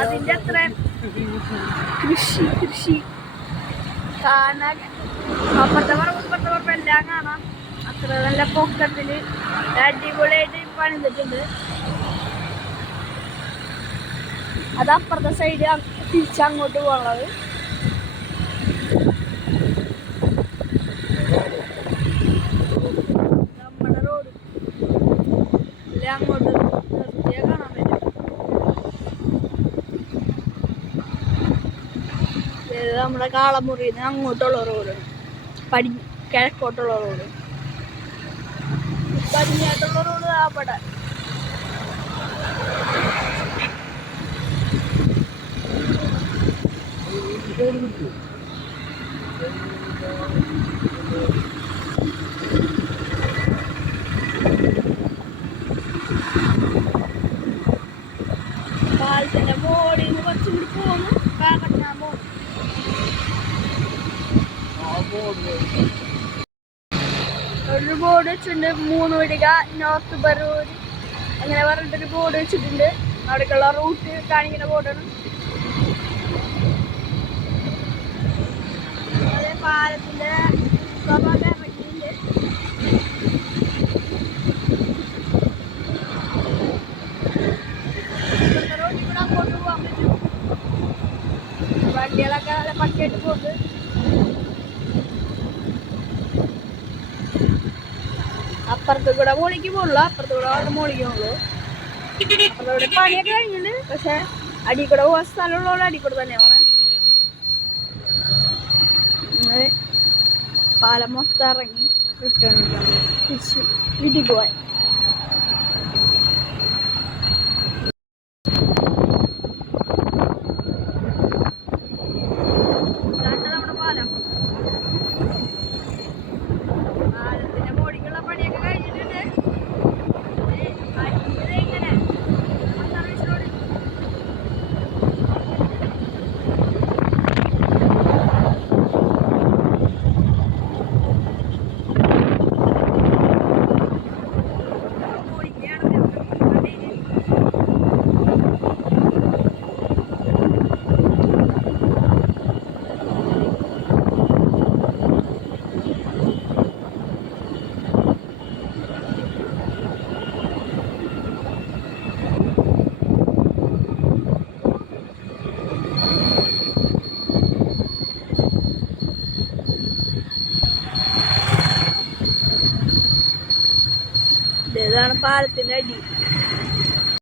അതിന്റെ അത്ര കൃഷി കാണാൻ അപ്പുറത്തെ പറമ്പ് എല്ലാം കാണാം. അത്ര നല്ല പൊക്കത്തില് അടിപൊളിയായിട്ട് പണിതിട്ടുണ്ട്. അത് അപ്പുറത്തെ സൈഡ് തിരിച്ചങ്ങോട്ട് പോകണത്. നമ്മുടെ റോഡ് അല്ലെ അങ്ങോട്ട് നിർത്തിയാൽ കാണാൻ പറ്റും. നമ്മുടെ കാളമുറിന്ന് അങ്ങോട്ടുള്ള റോഡാണ്. കിഴക്കോട്ടുള്ള റോഡ്. പടിഞ്ഞാട്ടുള്ള റോഡ് അവിടെ. പാലത്തിന്റെ മോളിൽ നിന്ന് കുറച്ചും കൂടി പോന്നു കാക്കട്ടിനാൻ പോകും. ഒരു ബോർഡ് വെച്ചിട്ടുണ്ട്, 3 വഴിക നോർത്ത് ബറൂർ അങ്ങനെ പറഞ്ഞിട്ടൊരു ബോർഡ് വെച്ചിട്ടുണ്ട്. അവിടേക്കുള്ള റൂട്ട് കാണിക്കുന്ന ബോർഡാണ്. അതേ പാലത്തിന്റെ ഇറങ്ങിയിട്ടുണ്ട്. റോഡിൽ കൂടെ അങ്ങോട്ട് പോകാൻ പറ്റും. വണ്ടികളൊക്കെ നല്ല പട്ടിയായിട്ട് പോകുന്നത്. അപ്പുറത്ത് കൂടെ മോളിക്ക് പോകില്ല, അപ്പുറത്ത് കൂടെ വളരെ മോളിക്ക് പോകുള്ളൂ. അപ്പൊ ഇവിടെ പണിയൊക്കെ കഴിഞ്ഞിട്ടുണ്ട്. പക്ഷെ അടി കൂടെ പോകാൻ സ്ഥലമുള്ള അടി കൂടെ തന്നെ പോണേ. പാലം മൊത്തം ഇറങ്ങി റിട്ടേൺ തിരിച്ച് വീട്ടിൽ പോവാൻ. നമ്മുടെ പാലം. പാലത്തിന്റെ മോടിക്കുള്ള പണിയൊക്കെ കഴിഞ്ഞിട്ടുണ്ട്. ഇങ്ങനെ സർവീസ് റോഡ്. ഇതാണ് പാലത്തിന്റെ അടി.